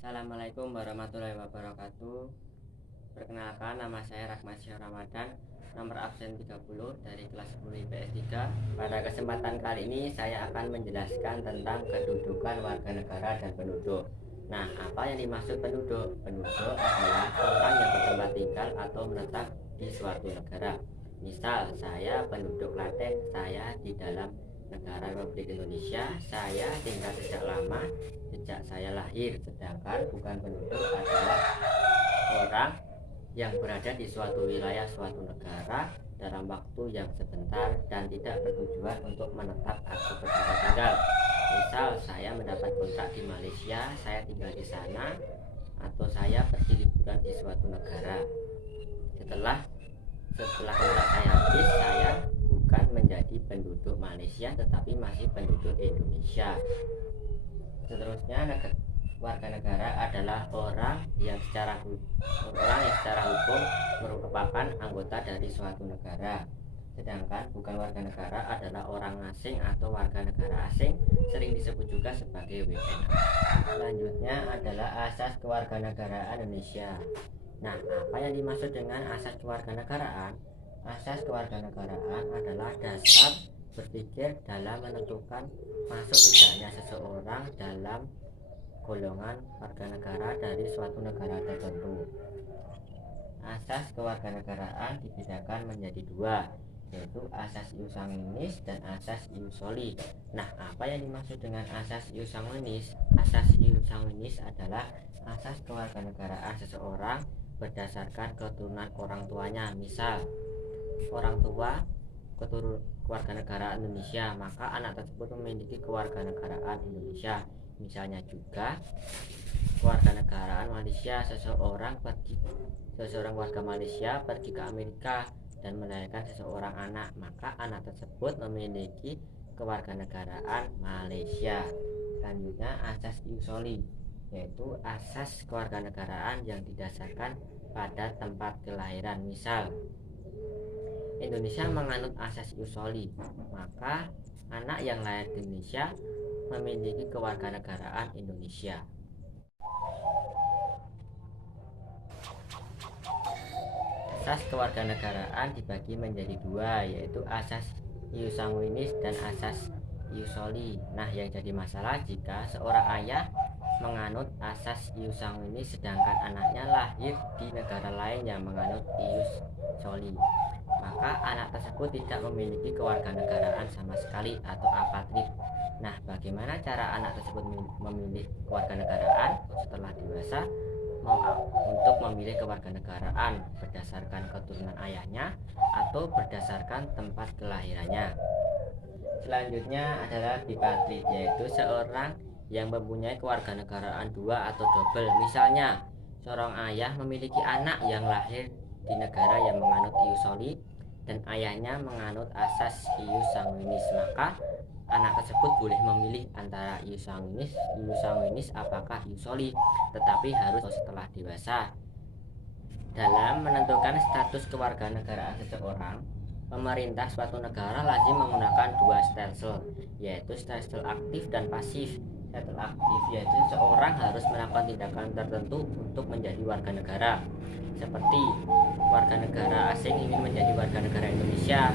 Assalamualaikum warahmatullahi wabarakatuh. Perkenalkan, nama saya Rahmasyah Ramadan, nomor absen 30 dari kelas 10 IPS 3. Pada kesempatan kali ini saya akan menjelaskan tentang kedudukan warga negara dan penduduk. Nah, apa yang dimaksud penduduk? Penduduk adalah orang yang bertempat tinggal atau menetap di suatu negara. Misal, saya penduduk Klaten, saya di dalam negara Republik Indonesia, saya tinggal sejak lama, sejak saya lahir. Sedangkan bukan penduduk adalah orang yang berada di suatu wilayah suatu negara dalam waktu yang sebentar dan tidak bertujuan untuk menetap atau bertempat tinggal. Misal saya mendapat kontrak di Malaysia, saya tinggal di sana, atau saya pergi liburan di suatu negara. Setelah kontrak saya habis, saya bukan menjadi penduduk Malaysia tetapi masih penduduk Indonesia. Seterusnya, warga negara adalah orang yang secara hukum merupakan anggota dari suatu negara. Sedangkan bukan warga negara adalah orang asing atau warga negara asing, sering disebut juga sebagai WNA. Selanjutnya adalah asas kewarganegaraan Indonesia. Nah, apa yang dimaksud dengan asas kewarganegaraan? Asas kewarganegaraan adalah dasar berpikir dalam menentukan masuk tidaknya seseorang dalam golongan warga negara dari suatu negara tertentu. Asas kewarganegaraan dibedakan menjadi dua, yaitu asas ius sanguinis dan asas ius soli. Nah, apa yang dimaksud dengan asas ius sanguinis? Asas ius sanguinis adalah asas kewarganegaraan seseorang berdasarkan keturunan orang tuanya. Misal, orang tua kewarganegaraan Indonesia, maka anak tersebut memiliki kewarganegaraan Indonesia. Misalnya juga kewarganegaraan Malaysia, seseorang warga Malaysia pergi ke Amerika dan melahirkan seseorang anak, maka anak tersebut memiliki kewarganegaraan Malaysia. Selanjutnya asas ius soli, yaitu asas kewarganegaraan yang didasarkan pada tempat kelahiran. Misal, Indonesia menganut asas ius soli, maka anak yang lahir di Indonesia memiliki kewarganegaraan Indonesia. Asas kewarganegaraan dibagi menjadi dua, yaitu asas ius sanguinis dan asas ius soli. Nah, yang jadi masalah jika seorang ayah menganut asas ius sanguinis sedangkan anaknya lahir di negara lain yang menganut ius soli, maka anak tersebut tidak memiliki kewarganegaraan sama sekali atau apatrid. Nah, bagaimana cara anak tersebut memilih kewarganegaraan setelah dewasa? Untuk memilih kewarganegaraan berdasarkan keturunan ayahnya atau berdasarkan tempat kelahirannya. Selanjutnya adalah bipatrid, yaitu seorang yang mempunyai kewarganegaraan dua atau double. Misalnya, seorang ayah memiliki anak yang lahir di negara yang menganut ius soli dan ayahnya menganut asas ius sanguinis, maka anak tersebut boleh memilih antara ius sanguinis apakah ius soli, tetapi harus setelah dewasa. Dalam menentukan status kewarganegaraan seseorang, pemerintah suatu negara lazim menggunakan dua stelsel, yaitu stelsel aktif dan pasif. Stelsel aktif yaitu seseorang harus melakukan tindakan tertentu untuk menjadi warga negara, seperti warga negara asing ingin menjadi warga negara Indonesia.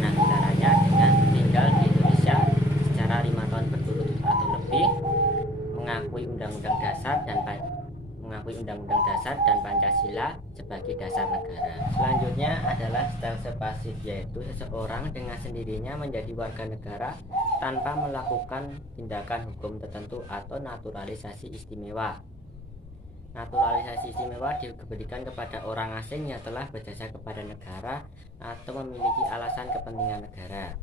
Nah, caranya dengan tinggal di Indonesia secara 5 tahun berturut-turut atau lebih, mengakui Undang-Undang Dasar dan Pancasila sebagai dasar negara. Selanjutnya adalah stelsel pasif, yaitu seseorang dengan sendirinya menjadi warga negara tanpa melakukan tindakan hukum tertentu atau naturalisasi istimewa. Naturalisasi istimewa diberikan kepada orang asing yang telah berjasa kepada negara atau memiliki alasan kepentingan negara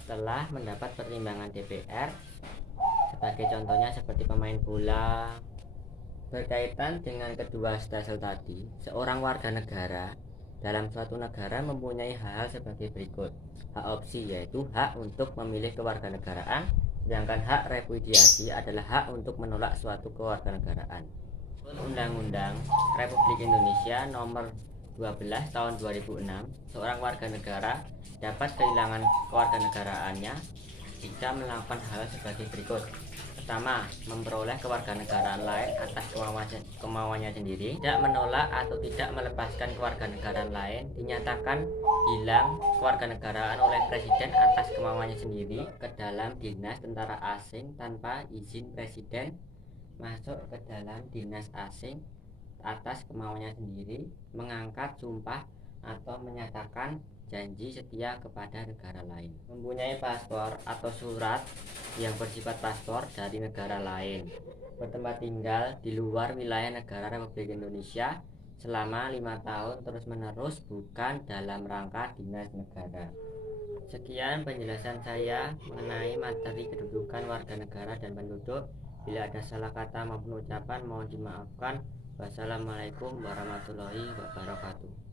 setelah mendapat pertimbangan DPR, sebagai contohnya seperti pemain bola. Berkaitan dengan kedua stelsel tadi, seorang warga negara dalam suatu negara mempunyai hak sebagai berikut. Hak opsi, yaitu hak untuk memilih kewarganegaraan, sedangkan hak repudiasi adalah hak untuk menolak suatu kewarganegaraan. Undang-Undang Republik Indonesia nomor 12 tahun 2006, seorang warga negara dapat kehilangan kewarganegaraannya jika melakukan hal sebagai berikut. Pertama, memperoleh kewarganegaraan lain atas kemauannya sendiri, tidak menolak atau tidak melepaskan kewarganegaraan lain, dinyatakan hilang kewarganegaraan oleh presiden atas kemauannya sendiri ke dalam dinas tentara asing tanpa izin presiden, masuk ke dalam dinas asing atas kemauannya sendiri, mengangkat sumpah atau menyatakan janji setia kepada negara lain, mempunyai paspor atau surat yang bersifat paspor dari negara lain, bertempat tinggal di luar wilayah negara Republik Indonesia selama 5 tahun terus-menerus, bukan dalam rangka dinas negara. Sekian penjelasan saya mengenai materi kedudukan warga negara dan penduduk. Bila ada salah kata maupun ucapan mohon dimaafkan. Wassalamualaikum warahmatullahi wabarakatuh.